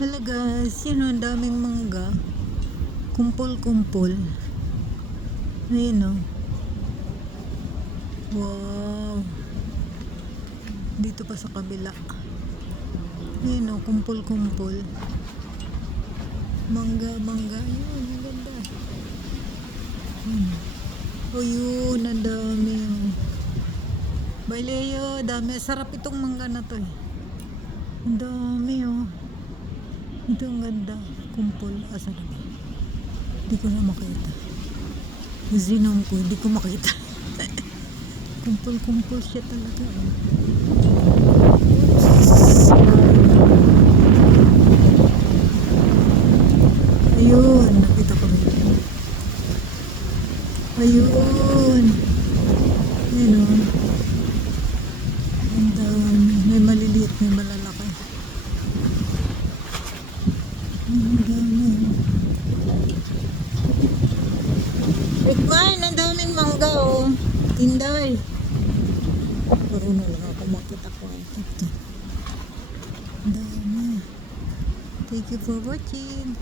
Hala guys, yun o, ang daming mangga. Kumpol-kumpol. Ayun o. Wow. Dito pa sa kabila. Ayun o, kumpol-kumpol. Mangga. Ayun, ang ganda. O yun, ang dami o. Baileyo, dami. Sarap itong mangga na to eh. Ang dami o. Ito ang ganda. Kumpol. Asa na ba? Hindi ko na makita. Zinom ko, hindi ko makita. Kumpol-kumpol siya talaga. Ayun, nakita ko rin. Ayun. Ayun o. Ang dami. May maliliit, may malalaki. Ang dami. Ekman, ang daming mangga o. Tinday. Pero na lang ako makita ko. Ang dami. Thank you for watching.